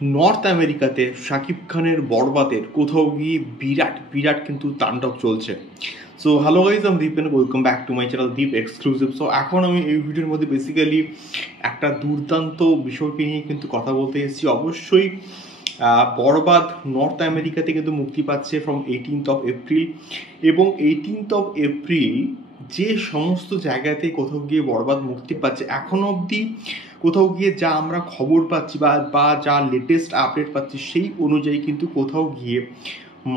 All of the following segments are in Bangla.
নর্থ আমেরিকাতে শাকিব খানের বরবাদের কোথাও গিয়ে বিরাট বিরাট কিন্তু তাণ্ডব চলছে। সো হ্যালো গাইজ, আমি Deep and welcome back to my channel Deep exclusive. So এখন আমি এই ভিডিওর মধ্যে বেসিক্যালি একটা দুর্দান্ত বিষয়কে নিয়ে কিন্তু কথা বলতে এসেছি। অবশ্যই বরবাদ নর্থ আমেরিকাতে কিন্তু মুক্তি পাচ্ছে ফ্রম 18th এপ্রিল, এবং 18th এপ্রিল যে সমস্ত জায়গাতে কোথাও গিয়ে বরবাদ মুক্তি পাচ্ছে এখনো অবধি কোথাও গিয়ে যা আমরা খবর পাচ্ছি বা যা লেটেস্ট আপডেট পাচ্ছি সেই অনুযায়ী কিন্তু কোথাও গিয়ে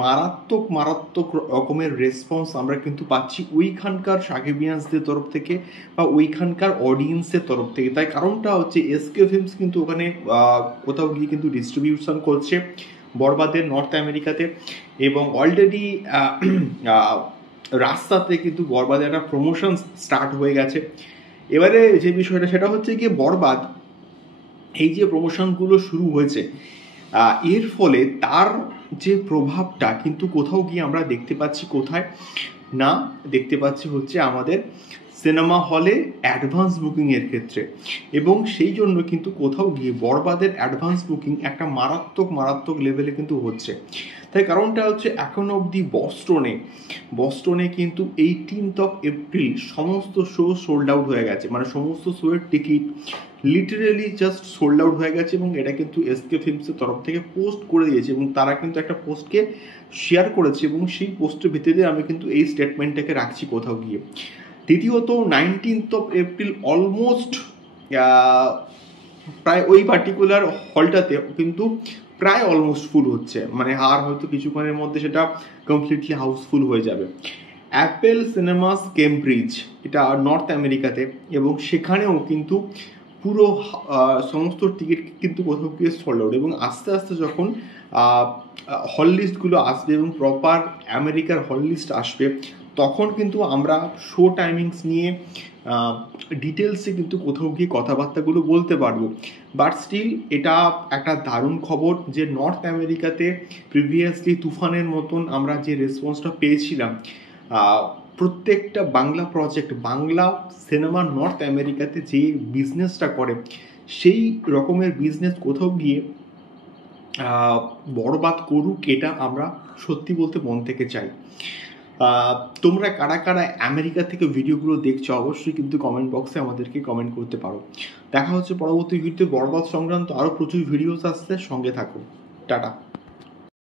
মারাত্মক মারাত্মক রকমের রেসপন্স আমরা কিন্তু পাচ্ছি ওইখানকার সাকিবিয়ান্সদের তরফ থেকে বা ওইখানকার অডিয়েন্সের তরফ থেকে। তাই কারণটা হচ্ছে এসকে ফিল্মস কিন্তু ওখানে কোথাও গিয়ে কিন্তু ডিস্ট্রিবিউশন করছে বরবাদের নর্থ আমেরিকাতে, এবং অলরেডি রাস্তাতে কিন্তু বরবাদের একটা প্রমোশন স্টার্ট হয়ে গেছে। এবারে যে বিষয়টা সেটা হচ্ছে গিয়ে বরবাদ এই যে প্রমোশনগুলো শুরু হয়েছে এর ফলে তার যে প্রভাবটা কিন্তু কোথাও গিয়ে আমরা দেখতে পাচ্ছি, কোথায় না দেখতে পাচ্ছি হচ্ছে আমাদের সিনেমা হলে অ্যাডভান্স বুকিংয়ের ক্ষেত্রে। এবং সেই জন্য কিন্তু কোথাও গিয়ে বরবাদের অ্যাডভান্স বুকিং একটা মারাত্মক মারাত্মক লেভেলে কিন্তু হচ্ছে। তাই কারণটা হচ্ছে এখন অবধি বস্টনে কিন্তু 18th এপ্রিল সমস্ত শো সোল্ড আউট হয়ে গেছে, মানে সমস্ত শোয়ের ticket literally just sold out হয়ে গেছে। এবং এটা কিন্তু এসকে ফিল্মসের তরফ থেকে পোস্ট করে দিয়েছে, এবং তারা কিন্তু একটা পোস্টকে শেয়ার করেছে, এবং সেই পোস্টের ভিত্তিতে আমি কিন্তু এই স্টেটমেন্টটাকে রাখছি কোথাও গিয়ে। দ্বিতীয়ত 19th এপ্রিল অলমোস্ট প্রায় ওই পার্টিকুলার হলটাতে কিন্তু প্রায় অলমোস্ট ফুল হচ্ছে, মানে আর হয়তো কিছুক্ষণের মধ্যে সেটা কমপ্লিটলি হাউসফুল হয়ে যাবে। অ্যাপেল সিনেমাস কেমব্রিজ, এটা নর্থ আমেরিকাতে, এবং সেখানেও কিন্তু পুরো সমস্ত টিকিট কিন্তু কোথাও গিয়ে সোল্ড আউট। এবং আস্তে আস্তে যখন হল লিস্টগুলো আসবে এবং প্রপার আমেরিকার হল লিস্ট আসবে, তখন কিন্তু আমরা শো টাইমিংস নিয়ে ডিটেলসে কিন্তু কোথাও গিয়ে কথাবার্তাগুলো বলতে পারবো। বাট স্টিল এটা একটা দারুণ খবর যে নর্থ আমেরিকাতে প্রিভিয়াসলি তুফানের মতন আমরা যে রেসপন্সটা পেয়েছিলাম, প্রত্যেকটা Bangla project, Bangla cinema north আমেরিকাতে যে বিজনেসটা করে সেই রকমের বিজনেস কোথাও গিয়ে বরবাদ করুক, এটা আমরা সত্যি বলতে মন থেকে চাই। তোমরা কারা কারা আমেরিকা থেকে ভিডিওগুলো দেখছো অবশ্যই কিন্তু কমেন্ট বক্সে আমাদেরকে কমেন্ট করতে পারো। দেখা হচ্ছে পরবর্তী ভিডিওতে বরবাদ সংক্রান্ত আরও প্রচুর ভিডিওস আসছে, সঙ্গে থাকো। টাটা।